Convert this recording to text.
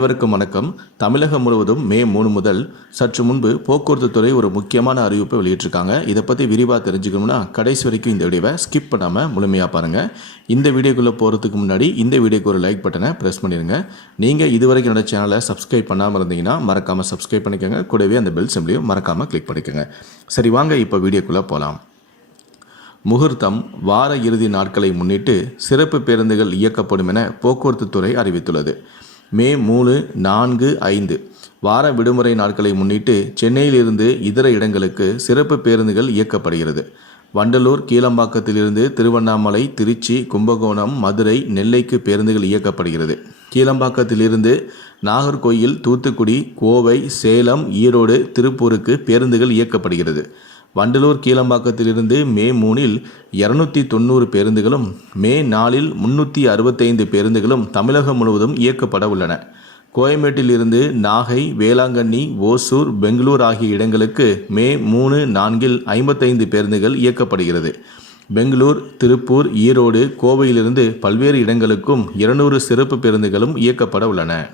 அனைவருக்கும் வணக்கம். தமிழகம் முழுவதும் மே மூணு முதல் சற்று முன்பு போக்குவரத்து துறை ஒரு முக்கியமான அறிவிப்பை வெளியிட்டிருக்காங்க. இதை பற்றி விரிவாக தெரிஞ்சுக்கணும்னா கடைசி வரைக்கும் இந்த வீடியோவை ஸ்கிப் பண்ணாமல் முழுமையாக பாருங்கள் இந்த வீடியோக்குள்ளே போகிறதுக்கு முன்னாடி இந்த வீடியோக்கு ஒரு லைக் பட்டனை ப்ரெஸ் பண்ணிடுங்க நீங்கள் இதுவரைக்கும் என்னோட சேனலை சப்ஸ்கிரைப் பண்ணாமல் இருந்தீங்கன்னா மறக்காமல் சப்ஸ்கிரைப் பண்ணிக்கோங்க. கூடவே அந்த பெல் சிம்லையும் மறக்காமல் கிளிக் பண்ணிக்கோங்க. சரி வாங்க இப்போ வீடியோக்குள்ளே போகலாம் முகூர்த்தம் வார இறுதி நாட்களை முன்னிட்டு சிறப்பு பேருந்துகள் இயக்கப்படும் என போக்குவரத்து துறை அறிவித்துள்ளது. மே மூணு நான்கு ஐந்து. வார விடுமுறை நாட்களை முன்னிட்டு சென்னையிலிருந்து இதர இடங்களுக்கு சிறப்பு பேருந்துகள் இயக்கப்படுகிறது. வண்டலூர் கீழம்பாக்கத்திலிருந்து திருவண்ணாமலை திருச்சி கும்பகோணம் மதுரை நெல்லைக்கு பேருந்துகள் இயக்கப்படுகிறது. கீழம்பாக்கத்திலிருந்து நாகர்கோயில் தூத்துக்குடி கோவை சேலம் ஈரோடு திருப்பூருக்கு பேருந்துகள் இயக்கப்படுகிறது. வண்டலூர் கீழம்பாக்கத்திலிருந்து மே மூணில் இரநூத்தி தொண்ணூறு பேருந்துகளும் மே நாலில் முன்னூற்றி அறுபத்தைந்து பேருந்துகளும் தமிழகம் முழுவதும் இயக்கப்பட உள்ளன. கோயம்பேட்டில் இருந்து நாகை வேளாங்கண்ணி ஓசூர் பெங்களூர் ஆகிய இடங்களுக்கு மே மூணு நான்கில் ஐம்பத்தைந்து பேருந்துகள் இயக்கப்படுகிறது. பெங்களூர் திருப்பூர் ஈரோடு கோவையிலிருந்து பல்வேறு இடங்களுக்கும் இருநூறு சிறப்பு பேருந்துகளும் இயக்கப்பட உள்ளன.